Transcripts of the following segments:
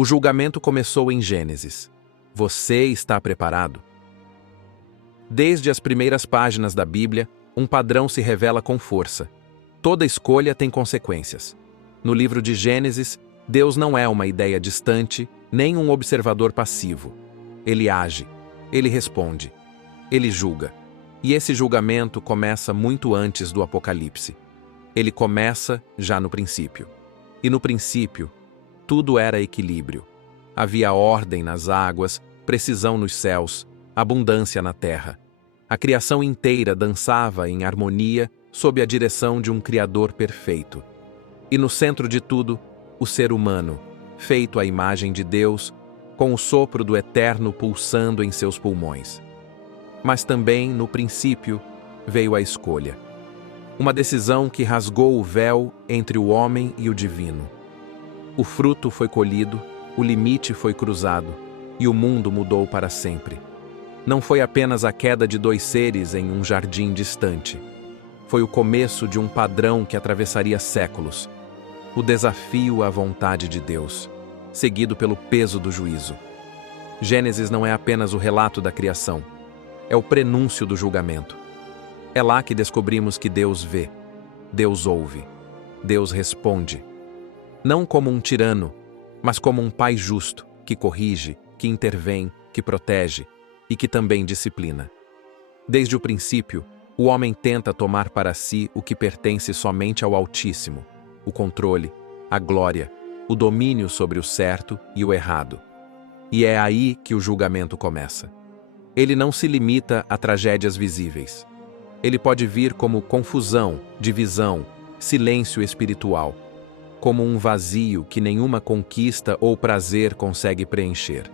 O julgamento começou em Gênesis. Você está preparado? Desde as primeiras páginas da Bíblia, um padrão se revela com força. Toda escolha tem consequências. No livro de Gênesis, Deus não é uma ideia distante, nem um observador passivo. Ele age, ele responde, ele julga. E esse julgamento começa muito antes do Apocalipse. Ele começa já no princípio. E no princípio, tudo era equilíbrio. Havia ordem nas águas, precisão nos céus, abundância na terra. A criação inteira dançava em harmonia sob a direção de um Criador perfeito. E no centro de tudo, o ser humano, feito à imagem de Deus, com o sopro do eterno pulsando em seus pulmões. Mas também, no princípio, veio a escolha. Uma decisão que rasgou o véu entre o homem e o divino. O fruto foi colhido, o limite foi cruzado, e o mundo mudou para sempre. Não foi apenas a queda de dois seres em um jardim distante. Foi o começo de um padrão que atravessaria séculos. O desafio à vontade de Deus, seguido pelo peso do juízo. Gênesis não é apenas o relato da criação, é o prenúncio do julgamento. É lá que descobrimos que Deus vê, Deus ouve, Deus responde. Não como um tirano, mas como um pai justo, que corrige, que intervém, que protege e que também disciplina. Desde o princípio, o homem tenta tomar para si o que pertence somente ao Altíssimo, o controle, a glória, o domínio sobre o certo e o errado. E é aí que o julgamento começa. Ele não se limita a tragédias visíveis. Ele pode vir como confusão, divisão, silêncio espiritual, como um vazio que nenhuma conquista ou prazer consegue preencher.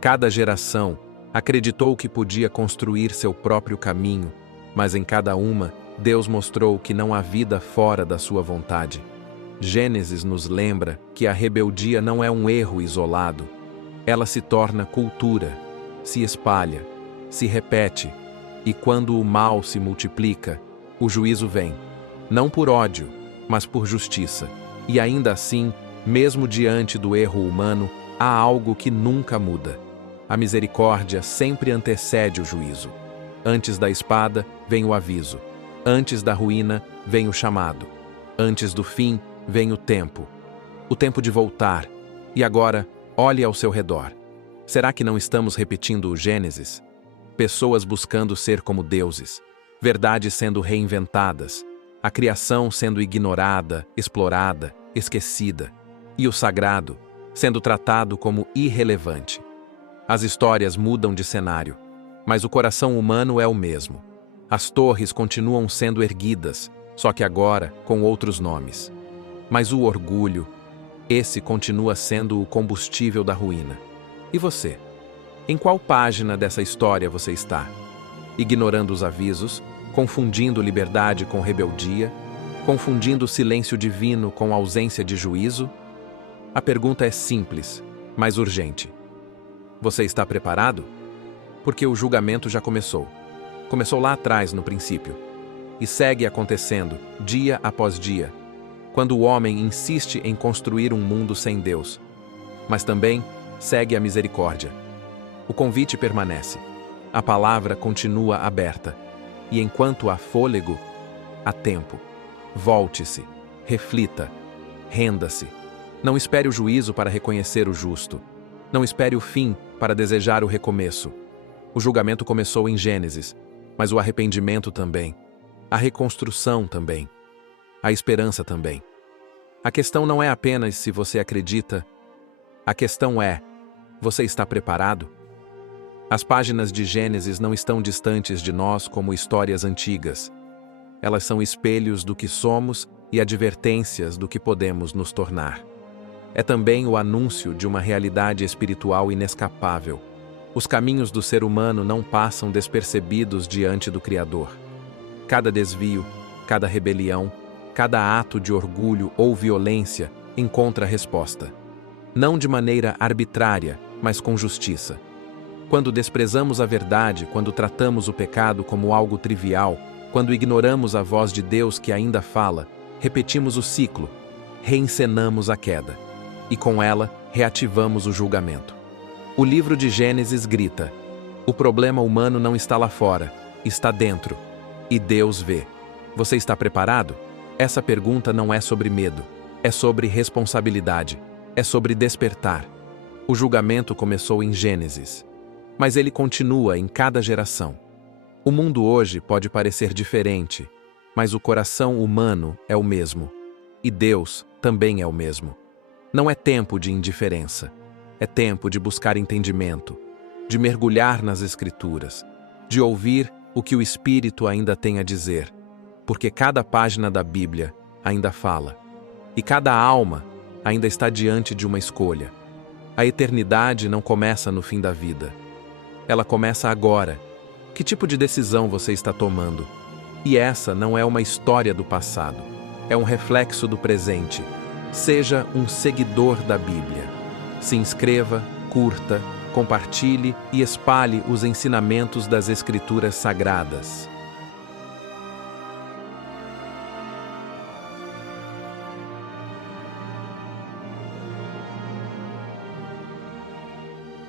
Cada geração acreditou que podia construir seu próprio caminho, mas em cada uma, Deus mostrou que não há vida fora da sua vontade. Gênesis nos lembra que a rebeldia não é um erro isolado. Ela se torna cultura, se espalha, se repete, e quando o mal se multiplica, o juízo vem, não por ódio, mas por justiça. E ainda assim, mesmo diante do erro humano, há algo que nunca muda. A misericórdia sempre antecede o juízo. Antes da espada, vem o aviso. Antes da ruína, vem o chamado. Antes do fim, vem o tempo de voltar. E agora, olhe ao seu redor. Será que não estamos repetindo o Gênesis? Pessoas buscando ser como deuses, verdades sendo reinventadas, a criação sendo ignorada, explorada, esquecida, e o sagrado sendo tratado como irrelevante. As histórias mudam de cenário, mas o coração humano é o mesmo. As torres continuam sendo erguidas, só que agora com outros nomes. Mas o orgulho, esse continua sendo o combustível da ruína. E você? Em qual página dessa história você está? Ignorando os avisos, confundindo liberdade com rebeldia, confundindo o silêncio divino com ausência de juízo? A pergunta é simples, mas urgente. Você está preparado? Porque o julgamento já começou. Começou lá atrás, no princípio. E segue acontecendo, dia após dia, quando o homem insiste em construir um mundo sem Deus. Mas também segue a misericórdia. O convite permanece. A palavra continua aberta. E enquanto há fôlego, há tempo. Volte-se, reflita, renda-se. Não espere o juízo para reconhecer o justo. Não espere o fim para desejar o recomeço. O julgamento começou em Gênesis, mas o arrependimento também. A reconstrução também. A esperança também. A questão não é apenas se você acredita. A questão é, você está preparado? As páginas de Gênesis não estão distantes de nós como histórias antigas. Elas são espelhos do que somos e advertências do que podemos nos tornar. É também o anúncio de uma realidade espiritual inescapável. Os caminhos do ser humano não passam despercebidos diante do Criador. Cada desvio, cada rebelião, cada ato de orgulho ou violência encontra resposta. Não de maneira arbitrária, mas com justiça. Quando desprezamos a verdade, quando tratamos o pecado como algo trivial, quando ignoramos a voz de Deus que ainda fala, repetimos o ciclo, reencenamos a queda. E com ela, reativamos o julgamento. O livro de Gênesis grita: o problema humano não está lá fora, está dentro. E Deus vê. Você está preparado? Essa pergunta não é sobre medo, é sobre responsabilidade, é sobre despertar. O julgamento começou em Gênesis, mas ele continua em cada geração. O mundo hoje pode parecer diferente, mas o coração humano é o mesmo. E Deus também é o mesmo. Não é tempo de indiferença. É tempo de buscar entendimento, de mergulhar nas Escrituras, de ouvir o que o Espírito ainda tem a dizer, porque cada página da Bíblia ainda fala, e cada alma ainda está diante de uma escolha. A eternidade não começa no fim da vida. Ela começa agora. Que tipo de decisão você está tomando? E essa não é uma história do passado, é um reflexo do presente. Seja um seguidor da Bíblia. Se inscreva, curta, compartilhe e espalhe os ensinamentos das Escrituras Sagradas.